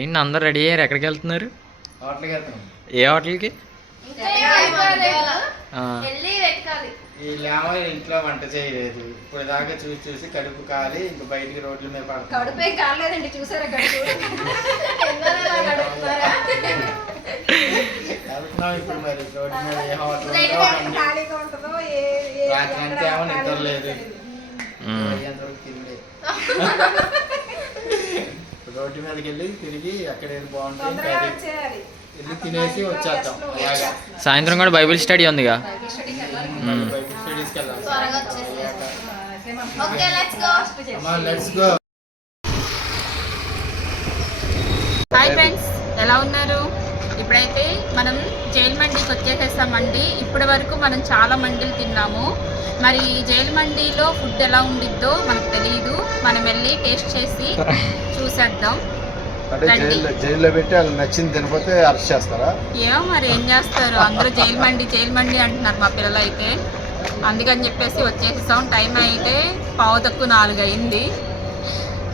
ఏంటి అందరు రెడీ అయ్యారు? ఎక్కడికి వెళ్తున్నారు? ఏ హోటల్కి? ఇంట్లో వంట చేయలేదు ఇప్పుడు దాకా చూసి చూసి కడుపు కాలి ఇంకా బయటికి రోడ్ల మీద కడుపే కాలేదండి. చూసారా వెళ్తున్నాం ఇప్పుడు మరి రోడ్డు మీద ఏ హోటల్ రాత్రి అంతా ఏమో నిద్ర లేదు రోడ్డు మీదకి వెళ్ళి తిరిగి అక్కడ ఏది బాగుంటుంది వెళ్ళి తినేసి వచ్చేద్దాం. సాయంత్రం కూడా బైబిల్ స్టడీ ఉందిగా. బైబిల్ స్టడీస్కి వెళ్ళాలి. హాయ్ ఫ్రెండ్స్, ఎలా ఉన్నారు? ఇప్పుడైతే మనం జైలు మండీకి వచ్చేసేస్తామండి. ఇప్పటి వరకు మనం చాలా మండీలు తిన్నాము. మరి జైలు మండీలో ఫుడ్ ఎలా ఉండిద్దో మనకు తెలియదు. మనం వెళ్ళి టేస్ట్ చేసి చూసేద్దాం. జైల్లో పెట్టి వాళ్ళకి నచ్చింది తినకపోతే అరెస్ట్ చేస్తారా? ఏమో మరి ఏం చేస్తారు. అందరూ జైలు మండి అంటున్నారు మా పిల్లలు అయితే. అందుకని చెప్పేసి వచ్చేసాం. టైం అయితే 3:15 అయింది.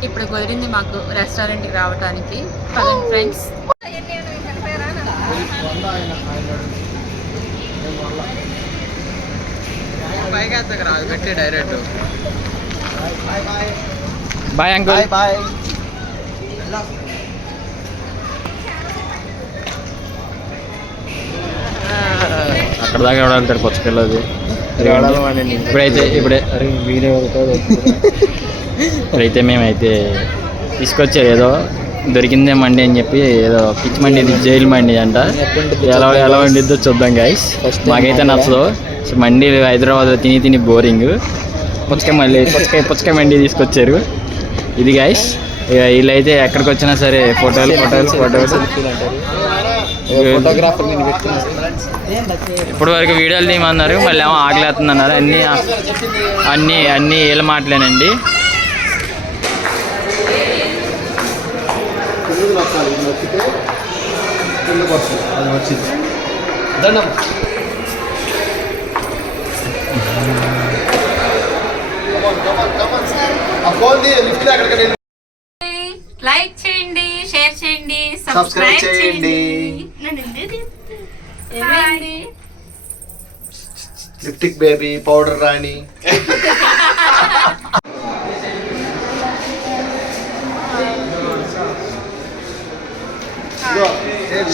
ఇప్పుడు కుదిరింది మాకు రెస్టారెంట్కి రావడానికి. పదండి ఫ్రెండ్స్. Bye uncle. బాయ్. అక్కడ దాకా ఎవడ వెళ్తాడు పుచ్చకెళ్ళది. ఇప్పుడైతే మేమైతే తీసుకొచ్చారు ఏదో దొరికిందే మండి అని చెప్పి, ఏదో పిచ్చి మండి, ఇది జైలు మండి అంట. ఎలా వండిద్దో చూద్దాం గైస్. మాకైతే నచ్చదు మండి. హైదరాబాద్లో తిని బోరింగ్. పుచ్చకాయ మండి తీసుకొచ్చారు. ఇది గైస్. వీళ్ళైతే ఎక్కడికి వచ్చినా సరే ఫోటోలు. ఇప్పటి వరకు వీడియోలు తీయమన్నారు, మళ్ళీ ఏమో ఆకలేస్తుంది అన్నారు. అన్నీ వీళ్ళ మాటలేనండి. లైక్ చేయండి, షేర్ చేయండి, సబ్స్క్రైబ్ చేయండి. లిప్టిక్ బేబీ, పౌడర్ రాణి.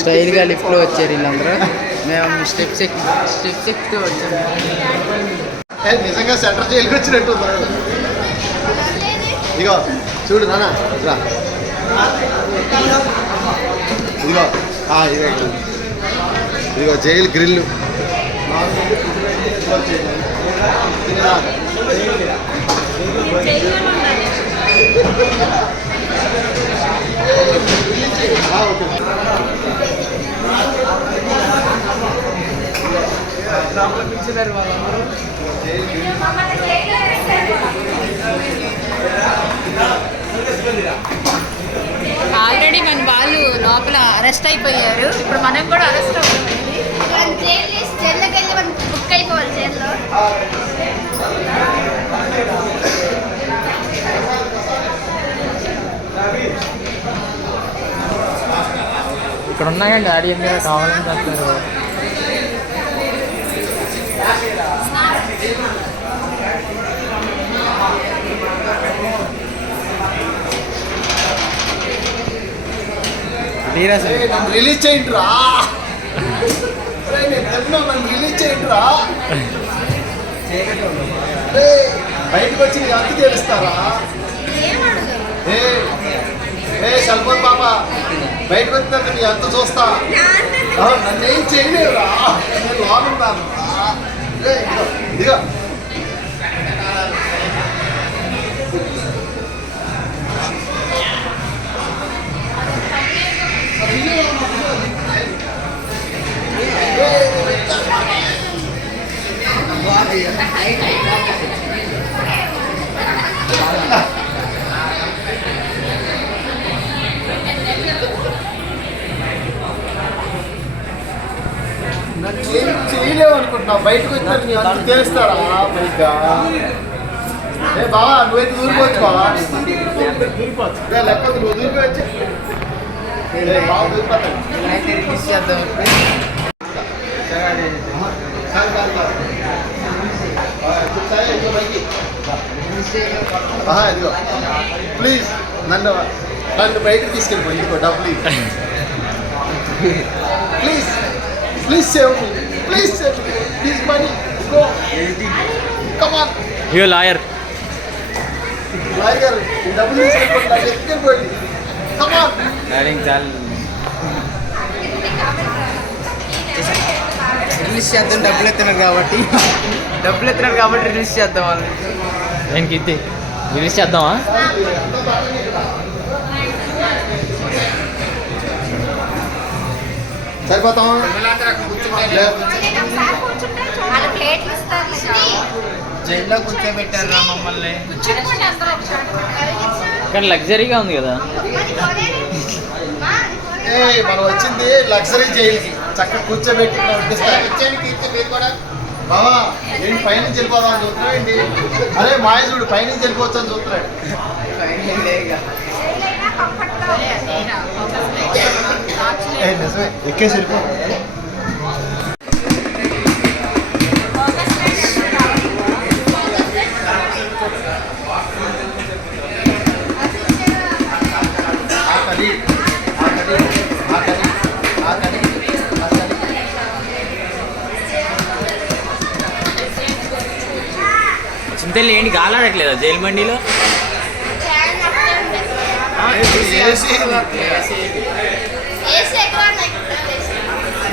స్టైల్గా లిఫ్ట్లో వచ్చారు వీళ్ళందరూ. మేము స్టెప్స్ ఎక్కుతూ వచ్చాము. నిజంగా సెంటర్ జైలుకి వచ్చినట్టు. ఇదిగో చూడు నాన్న, ఇదిగో జైలు గ్రిల్. ఆల్రెడీ మన వాళ్ళు లోపల అరెస్ట్ అయిపోయారు. ఇప్పుడు మనం కూడా అరెస్ట్ అవుతాం. బుక్ అయిపోవాలి జైల్లో. ఇక్కడ ఉన్నాయండి డాడీ ఎందుకు కావాలని చెప్తారు. రిలీజ్ చేయండి రా, రిలీజ్ చేయండి రా. బయటకు వచ్చి అతి తెలుస్తారా? సల్మాన్ బాబా బయటకు వచ్చినాక నీ అంత చూస్తా. నన్ను ఏం చేయలేవురా, నేను లోనున్నాను. ఇదిగో చేయలేవు అనుకుంటున్నావు. బయటకు వచ్చినారు నీ అంత తెలుస్తారా? పైగా ఏ బావా, నువ్వైతే దూరిపోవచ్చు బావా, దూరిపోవచ్చు. లేకపోతే నువ్వు దూరిపోవచ్చు. అయితే రిలీజ్ చేద్దాం ఇప్పుడు. ఇదిగో ప్లీజ్ నన్ను బయటకు తీసుకెళ్ళిపోయి ఇంకో డబ్బులు please please save me please save me please money go come on you lawyer lawyer గారు ఈ డబ్బులు తీసుకెళ్ళిపోయి ఎత్తుకెళ్ళిపోయి కమాన్ రిలీజ్ చేద్దాం, డబ్బులు ఎత్తున్నారు కాబట్టి రిలీజ్ చేద్దాం వాళ్ళు. దేనికి ఇది రిలీజ్ చేద్దామా? సరిపోతాం జైల్లో కూర్చోబెట్టారు మమ్మల్ని. కానీ లగ్జరీగా ఉంది కదా. మనం వచ్చింది లగ్జరీ జైలుకి చక్కగా కూర్చోబెట్టి కూర్చొని కూడా బావా ఏంటి పైనుంచి వెళ్ళిపోదాం అని చూస్తున్నాడు ఏంటి? అరే మాయ చూడు పైనుంచి వెళ్ళిపోవచ్చు అని చూస్తున్నాడు. నిజమే ఎక్కేసి వెళ్ళిపో. చింతలు ఏంటి గాలాడట్లేదా జైలు మండీలో?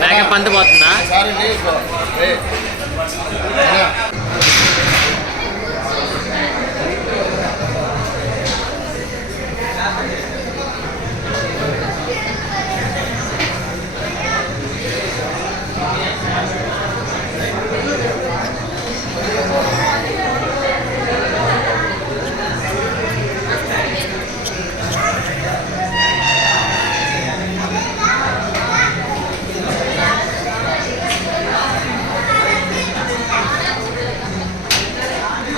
మేకప్ అంత పోతుందా?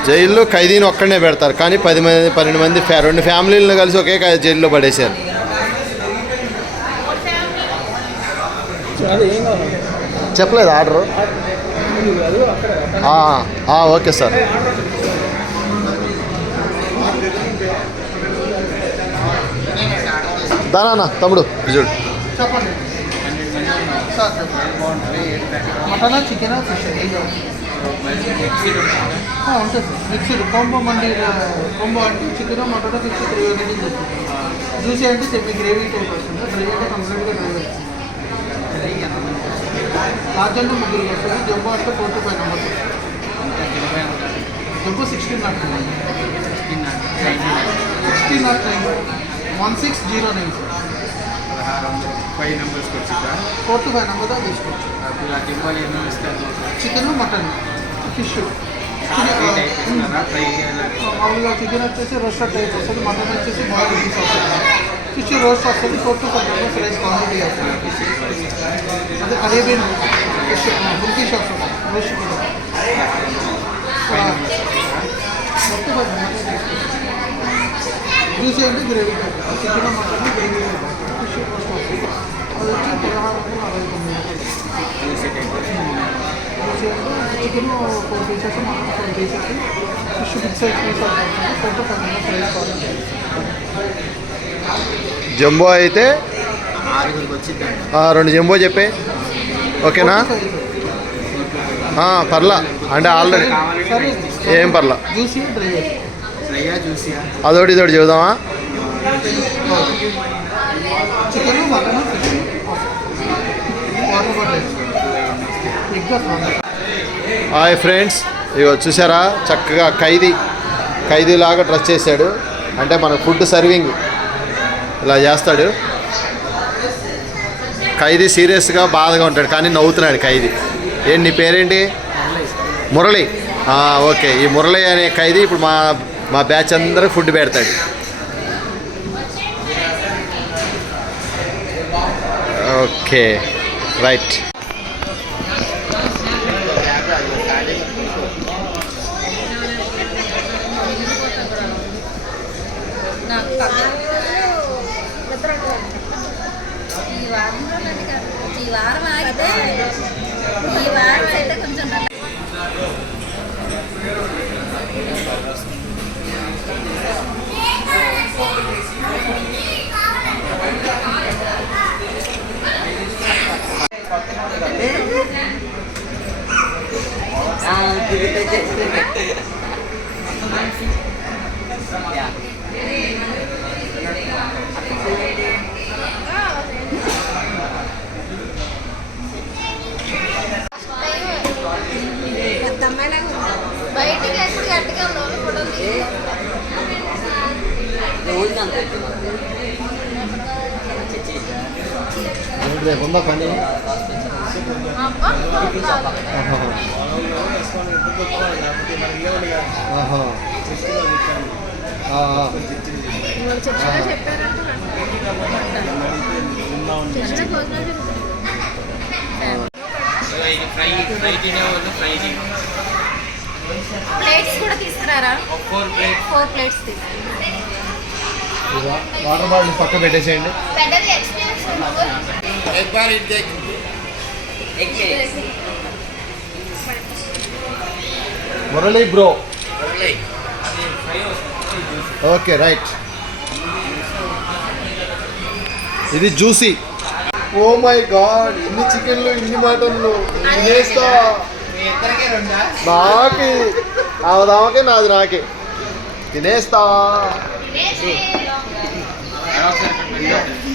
జైల్లో ఖైదీని ఒక్కడనే పెడతారు కానీ 12 మంది 2 ఫ్యామిలీలను కలిసి ఒకే జైల్లో పడేశారు. చెప్పలేదు ఆర్డరు? Okay sir. దానా తమ్ముడు చూడు. మటనా చికెనా ఫిష్ ఉంటుంది మిక్స్డ్ కాంబో మండి కాంబో అంటే చికెన్ మటన్ ఫిష్ 3 వెరైటీస్ వస్తుంది. జ్యూసీ అంటే సెమీ గ్రేవీ టైప్ వస్తుంది, డ్రై అంటే కంప్లీట్గా డ్రై వస్తుంది. లార్జ్ అంటే 3 వస్తుంది, జంబో అంటే 45 నెంబర్స్ వస్తుంది. Jumbo 16 not 9 1609 sir. 5 నెంబర్స్కి వచ్చిందా? 4 to 5 నెంబర్ దాకా తీసుకోవచ్చు. చికెన్ మటన్ ఫిష్ మామూలుగా చికెన్ వచ్చేసి రోస్టర్ టైప్ వస్తుంది, మటన్ వచ్చేసి బాగా పీస్ వస్తుంది, ఫిష్ రోస్ట్ వస్తుంది. 4 to 5 నెంబర్స్ రైస్ క్వాంటిటీ వస్తుంది. అదే అరేబియన్ ఫిష్ ఫుల్ ఫిష్ వస్తుంది రోస్ట్ కూడా. మొత్తం 5 నెంబర్స్ జ్యూసీ అంటే gravy type, chicken mutton gravy type, fish roast వస్తుంది. అది వచ్చి 16 chicken 4 pieces, mutton 4 pieces, fish big size piece అవుతుంది. 4 to 5 numbers rice quantity. Jumbo అయితే 2 జంబో చెప్పే ఓకేనా? పర్లా అంటే ఆల్రెడీ ఏం పర్లా. జ్యూసీ డ్రై అదోటి ఇదోటి చెబుదామా? Chicken mutton fish water bottle egg. Hi friends, ఇగో చూసారా చక్కగా ఖైదీలాగా డ్రెస్ చేశాడు. అంటే మన ఫుడ్ సర్వింగ్ ఇలా చేస్తాడు. ఖైదీ సీరియస్గా బాధగా ఉంటాడు కానీ నవ్వుతున్నాడు ఖైదీ. ఏంటి నీ పేరేంటి? మురళి. ఓకే, ఈ మురళి అనే ఖైదీ ఇప్పుడు మా బ్యాచ్ అందరూ ఫుడ్ పెడతాడు. Okay right. ఈ వారం ఆగితే ఈ వారం అయితే కొంచెం బయటికి ఎప్పుడు గట్టిగా ఫోటోలు రేపు ఉందా పని ప్లేట్స్ కూడా తీసుకురారా 4 ప్లేట్స్ వాటర్ బాటిల్ పక్క పెట్టేసేయండి మురళి బ్రో ఓకే రైట్ ఇది జ్యూసీ ఓ మై గాడ్ ఇన్ని చికెన్లు ఇన్ని మటన్లు తినేస్తా నాకే ఆమెదామకే నాది నాకే తినేస్తా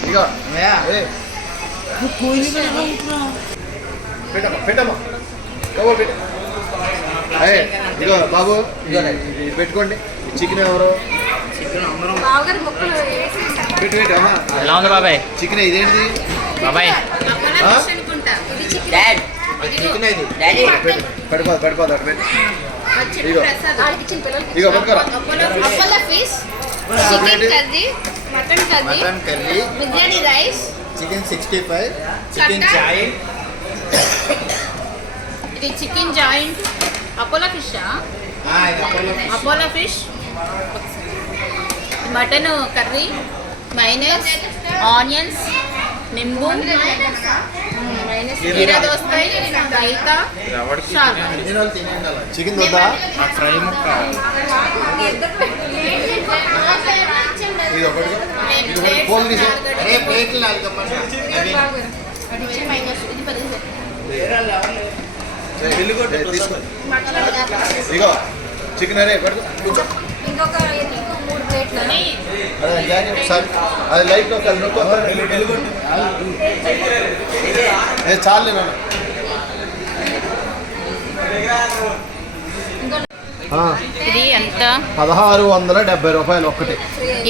ఇక పెట్టమ్మా పెట్టమ్మా బాబు పెట్ట ఇగో బాబు ఇది పెట్టుకోండి చికెన్ ఎవరు పెట్టు పెట్టు అమ్మా ఎలా ఉంది బాబాయ్ చికెన్ ఇదేంటిది బాబాయ్ చికెన్ ఇది పడిపోదు పడిపోదు అటు పెట్టు ఇగో ఇగో పట్టుకోరా chicken curry mutton curry biryani rice chicken 65 chicken joint ఇది chicken joint Apollo fish Apollo fish mutton curry minus onions నింబు కీరా దోసకాయ రైతా చికెన్ వద్దా ఫ్రై ముక్క ఇది ఒకటి ఫోన్ తీసే ఇగో చికెన్ అరే పడుకో కూర్చో అదే జాని ఒకసారి అది లైట్ ఒక నొక్కు చాలే నాన్న ఇది ఎంత 1670 రూపాయలు ఒక్కటి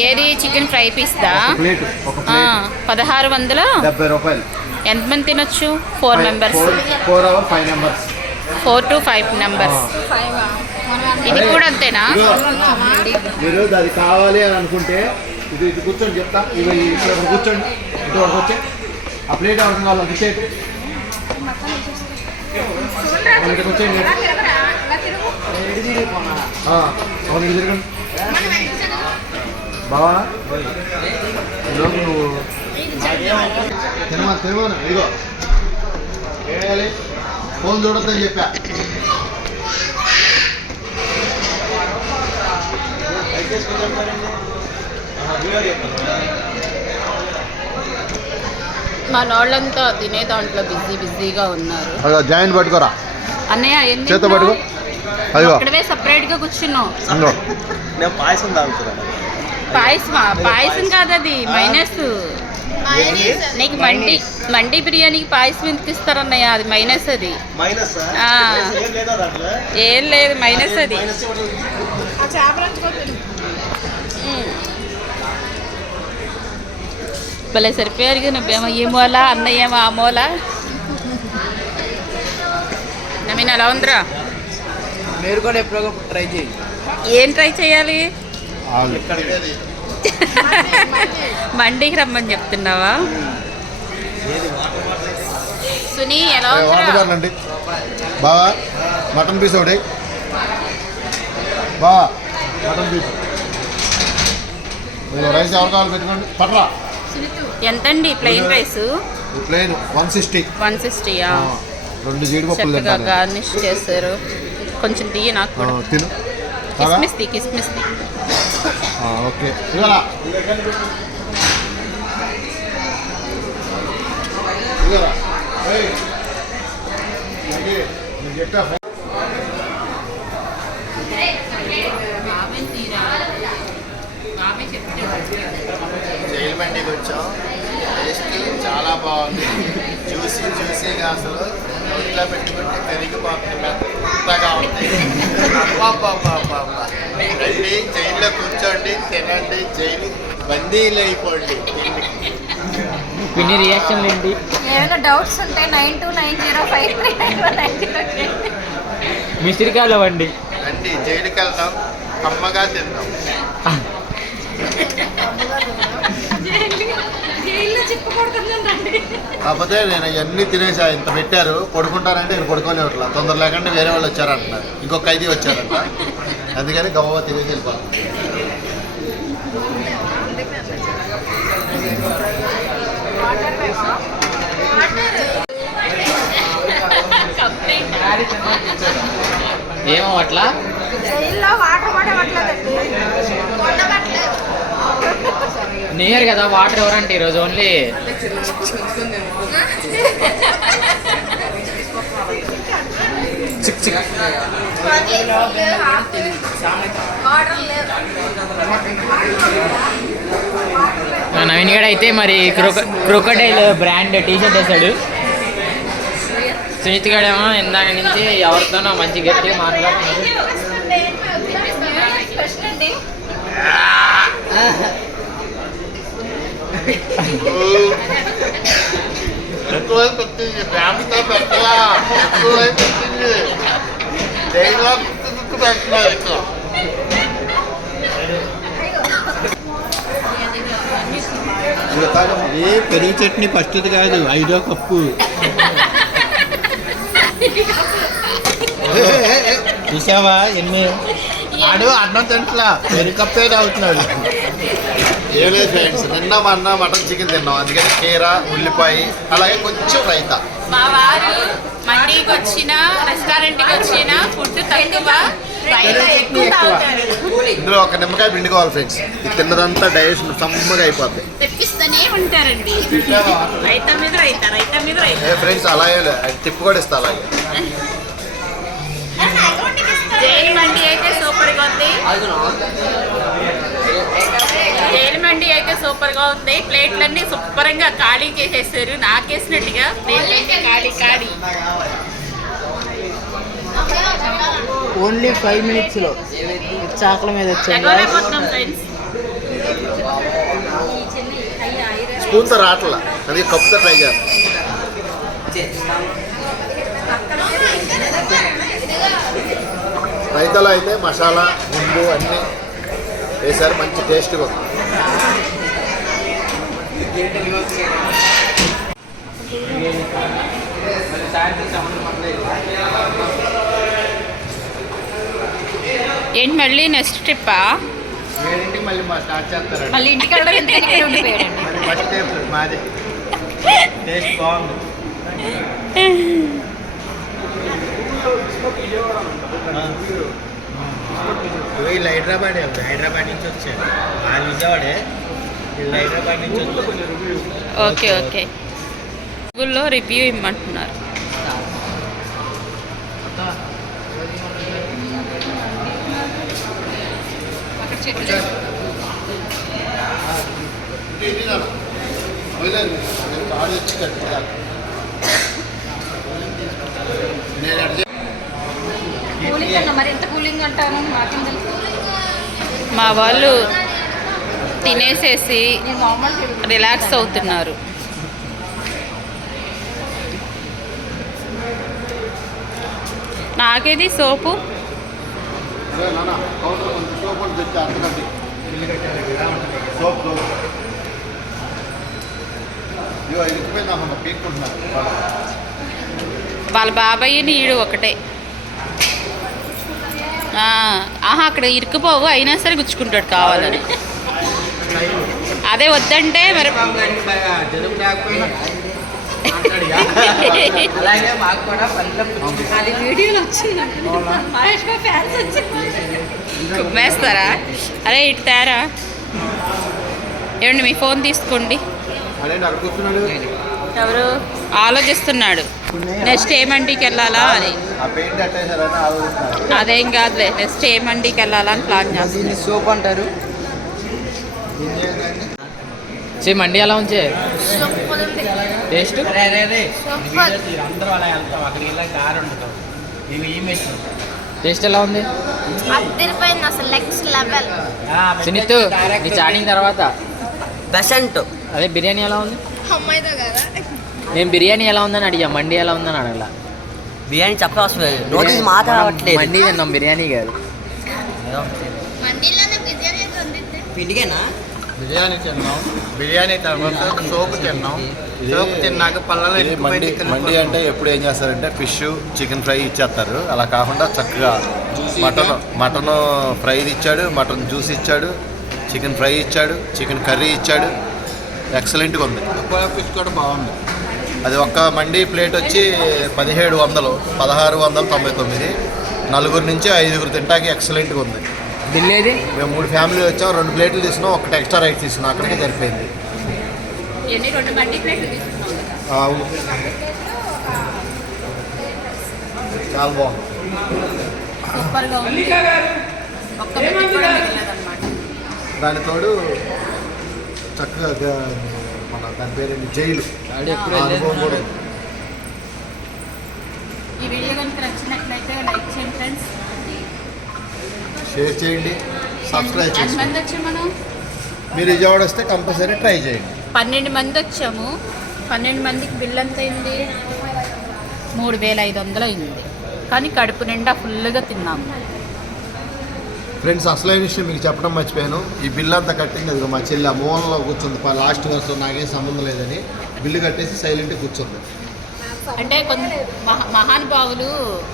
ఏది చికెన్ ఫ్రై పీస్దా ప్లేట్ ఒక ప్లేట్ 1670 రూపాయలు ఎంతమంది తినొచ్చు 4 members 4 or 5 members 4 to 5 members ఇది కూడా అంతేనా మీరు అది కావాలి అని అనుకుంటే ఇది ఇది కూర్చోండి చెప్తా ఇవి ఇక్కడ కూర్చోండి ఇటు వరకు వచ్చే ఆ ప్లేట్ ఎవరికి కావాలి అది ఇచ్చేయండి ఇక్కడికి వచ్చేయండి ఇటు తిరగండి బావా ఈరోజు నువ్వు తినమా తినమా ఇదిగో వేయాలి ఫోన్ చూడొద్దని చెప్పా మన వాళ్ళంతా తినే దాంట్లో బిజీగా ఉన్నారు అదో జాయింట్ పట్టుకోరా అన్నయ్య ఎందుకు చేత పట్టుకో అయ్యో అక్కడే సపరేట్ గా కూర్చున్నావు నేను పాయసం తాగుతున్నా పాయసం కాదు అది మైనస్ నీకు మండి బిర్యానీకి పాయసం ఎందుకు ఇస్తారన్నయ్య అది మైనస్ అది ఏం లేదు మైనస్ అది భలే సరిపోయారు కదా నువ్వేమో ఈ మూల అన్నయ్యేమో ఆ మూల నవీన్ ఎలా ఉందిరా మీరు కూడా ఎప్పుడో ట్రై చేయండి ఏం ట్రై చేయాలి మండికి రమ్మని చెప్తున్నావా సునీ ఎలా అండి బావా మటన్ పీస్ ఒకటి బావా మటన్ పీస్ రైస్ ఎవరు కావాలి పెట్టుకోండి పట్రా ఎంతండి ప్లెయిన్ రైస్ ప్లేన్ 160. 160యా? 2 జీడిపప్పులు చక్కగా తింటాను. గార్నిష్ చేశారు. కొంచెం తీయ నాకు కూడా. తిను. కిస్మిస్ ఓకే ఇవ్వరా. జైలు మండికి వచ్చాం. టేస్ట్ చాలా బాగుంది. జ్యూసీగా అసలు నోట్లో పెట్టుకుంటే కరిగిపోతుంది. మెత్తగా ఉంది. రండి జైల్లో కూర్చోండి, తినండి, జైలు బందీలు అయిపోండి. పిన్ని రియాక్షన్లు ఏంటి? ఏమైనా డౌట్స్ ఉంటే 9290539190 మిస్త్రికాయలు అవ్వండి. రండి జైలుకి వెళ్దాం, కమ్మగా తిందాం. కాకపోతే నేను ఇవన్నీ తినేసా. ఇంత పెట్టారు, పడుకుంటారంటే నేను పడుకోలేవట్లా. తొందర లేకుండా వేరే వాళ్ళు వచ్చారంటున్నారు. ఇంకొక 5 వచ్చారంట. అందుకని గవ్వ తినేసి వెళ్ళిపోతాం. ఏమో అట్లా నేయర్ కదా వాటర్ ఎవరంటే ఈరోజు ఓన్లీ నవీన్ గడ అయితే మరి క్రొకడైల్ బ్రాండ్ టీషర్ట్ వేసాడు. సునీత్ గడేమో ఇందాక నుంచి ఎవరితోనో మంచి గట్టిగా మాట్లాడుతున్నారు. ఫ్యామిలీతో పెట్టాలా, ఎక్కువ పెట్టింది. జైల్లో గుర్తు పెట్టలేదు ఇక్కడ. ఏ పెరుగు చట్నీ ఫస్ట్ది కాదు, 5వ కప్పు. చూసావా ఎన్ని ఆడు అన్నం తింటలా, పెరుగు కప్పే తాగుతున్నాడు. ఏం లేదు ఫ్రెండ్స్, నిన్న మా అన్న మటన్ చికెన్ తిన్నాం. అందుకని కీర, ఉల్లిపాయ, అలాగే కొంచెం రైతా. మా వారు మండీకి వచ్చిన రెస్టారెంట్కి వచ్చిన ఫుడ్ తక్కువ, రైతా ఎక్కువ తాగుతారు. ఇందులో ఒక నిమ్మకాయ పిండుకోవాలి ఫ్రెండ్స్. ఇది తిన్నదంతా డైజెషన్ సమ్మగా అయిపోద్ది. తెప్పిస్తూనే ఉంటారండి. రైతా మీద రైతా ఏ ఫ్రెండ్స్ అలాగే టిప్ కూడా ఇస్తా. అలాగే జైలు మండి అయితే సూపర్గా ఉంది. జైలు మండి అయితే సూపర్గా ఉంది. ప్లేట్లన్నీ శుభ్రంగా ఖాళీ చేసేసారు. నాకేసినట్టుగా ప్లేట్లన్నీ ఖాళీ. ఓన్లీ 5 minutesలో చాకుల మీద వచ్చాను. ఎగవలేకపోతున్నాం ఫ్రెండ్స్. స్పూన్తో రావట్లా, అందుకే కప్పుతో ట్రై చేస్తాం. రైతాలో అయితే మసాలా, ముందు అన్నీ వేసారు. మంచి టేస్ట్గా ఉంది. ఏంటి మళ్ళీ నెక్స్ట్ ట్రిప్పా? మళ్ళీ స్టార్ట్ చేస్తారండి. మళ్ళీ ఇంటికి ఉండిపోయాడండి. మరి ఫస్ట్ ఏప్రిల్ మాది. టేస్ట్ బాగుంది. వీళ్ళు హైదరాబాద్ నుంచి వచ్చారు. వాళ్ళు విజయవాడే, వీళ్ళు హైదరాబాద్ నుంచి వచ్చారు. ఓకే గూగుల్లో రివ్యూ ఇమ్మంటున్నారు. మరి ఎంత కూలింగ్ అంటాను నాకేం తెలుసు. మా వాళ్ళు తినేసేసి రిలాక్స్ అవుతున్నారు. నాకేది సోపు వాళ్ళ బాబాయ్ నీడు ఒకటే. అక్కడ ఇరుక్కుపోవు, అయినా సరే గుచ్చుకుంటాడు కావాలని. అదే వద్దంటే మరి అలాగే మాకు కూడా పండ్ల అది వీడియోలో వచ్చింది మహేష్ బాబు ఫ్యాన్స్ వచ్చింది కుమ్మేస్తారా? అరే ఇటు తేరా. ఏమండి మీ ఫోన్ తీసుకోండి. అదేంటి అక్కడ కూర్చున్నాడు ఎవరు ఆలోచిస్తున్నాడు నెక్స్ట్ ఏ మండికి వెళ్ళాలా అని. ఆ పెయింట్ అట్టేసారని ఆలోచిస్తున్నాడు. అదేం కాదులే, నెక్స్ట్ ఏ మండికి వెళ్ళాలా అని ప్లాన్ చేస్తాను. దీన్ని సోప్ అంటారు. మండి ఎలా ఉంది టేస్ట్? అందరూ అలా వెళ్తాం అక్కడికి వెళ్ళాక కారు ఉండదు ఇవి ఈ మెషిన్ టేస్ట్ ఎలా ఉంది? అదిరిపోయింది అసలు నెక్స్ట్ లెవెల్. సునీత్ నీ చాటింగ్ తర్వాత బెసెంట్ అదే బిర్యానీ ఎలా ఉంది? అమ్మాయితో కదా నేను బిర్యానీ ఎలా ఉందని అడిగా, మండి ఎలా ఉందని అడగలా. బిర్యానీ చెప్పవలసిన నోటీస్ మాట్లాడట్లేదు. మండి తిన్నాం, బిర్యానీ కాదు. మండీలోనే బిర్యానీ వండితే పిండికేనా? బిర్యానీ తిన్నాం, బిర్యానీ తర్వాత సోపు తిన్నాం, సోపు తిన్నాక పళ్ళలో ఇది మండి అంటే ఎప్పుడు ఏం చేస్తారంటే ఫిష్ చికెన్ ఫ్రై ఇచ్చేస్తారు. అలా కాకుండా చక్కగా మటన్ ఫ్రై ఇచ్చాడు, మటన్ జ్యూస్ ఇచ్చాడు, చికెన్ ఫ్రై ఇచ్చాడు, చికెన్ కర్రీ ఇచ్చాడు. ఎక్సలెంట్గా ఉంది. ఫిష్ కూడా బాగుంది. అది ఒక్క మండి ప్లేట్ వచ్చి 1700, 1699. నలుగురు నుంచి 5గురు తింటాకి ఎక్సలెంట్గా ఉంది. బిల్ ఏది? మేము 3 ఫ్యామిలీలు వచ్చాం, 2 ప్లేట్లు తీసుకున్నాం, ఒకటి ఎక్స్ట్రా రైస్ తీసుకున్నాం. అక్కడికే సరిపోయింది. ఎన్ని 2 మండి ప్లేట్లు తీసుకున్నాం. అవును, చాలా బాగుంది. సూపర్గా ఉంది. ఒక్క మండి కూడా మిగిలినదన్నమాట. దాని తోడు చక్కగా మన దాని పేరు జైలు ఆ అనుభవం కూడా ఉంది. ఈ వీడియో కనుక నచ్చినట్లయితే లైక్ చేయండి ఫ్రెండ్స్. షేర్ చేయండి, సబ్స్క్రైబ్ చేయండి. ఎంతమంది వచ్చాము మనం? మీరు విజయవాడ వస్తే కంపల్సరీ ట్రై చేయండి. 12 మంది వచ్చాము. 12 మందికి బిల్ ఎంత అయింది? 3500 అయింది. కానీ కడుపు నిండా ఫుల్గా తిన్నాము. ఫ్రెండ్స్, అసలైన విషయం మీకు చెప్పడం మర్చిపోయాను. ఈ బిల్ అంతా కట్టింది అది మా చెల్లి ఆ మూలంలో కూర్చుంది. లాస్ట్ వరుసలో నాకేం సంబంధం లేదని బిల్లు కట్టేసి సైలెంట్గా కూర్చుంది. అంటే కొంత మహానుభావులు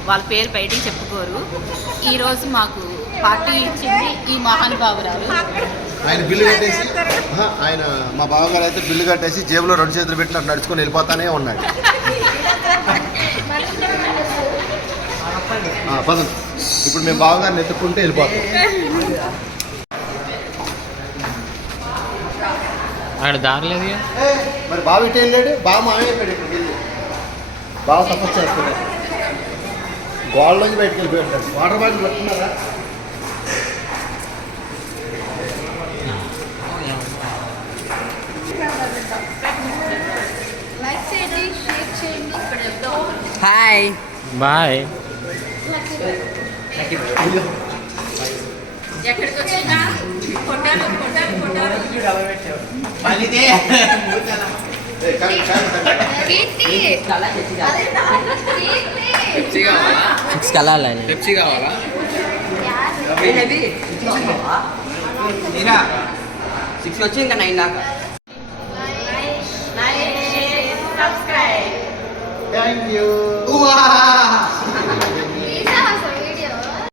వాళ్ళ పేరు బయటికి చెప్పుకోరు. ఈరోజు మాకు పార్టీ ఇచ్చింది ఈ మహానుభావురాలు. ఆయన బిల్లు కట్టేసి మా బావగారు అయితే బిల్లు కట్టేసి జేబులో 2 చేతులు పెట్టి అటు నడుచుకొని వెళ్ళిపోతానే ఉన్నాడు. పదండి, ఇప్పుడు మేము బావగారిని ఎత్తుక్కుంటే వెళ్ళిపోతాం. అక్కడ దారలేదు. మరి బావ ఇటు వెళ్ళాడు, బావ మామే చెప్పాడు ఇప్పుడు వెళ్ళి బావ సపోర్ట్ చేస్తున్నాడు. గోడలోంచి బయటకు వెళ్ళిపోయాడు. వాటర్ బాటిల్ పట్టుకున్నారా? లైక్ చేయండి, షేర్ చేయండి. Hi bye. ఎక్కడికి వచ్చినా కొట్టారు. సిక్స్కి వెళ్ళాలి. పెప్సీ కావాలా? సిక్స్ వచ్చి ఇంకా 9 దాకా. Thank you.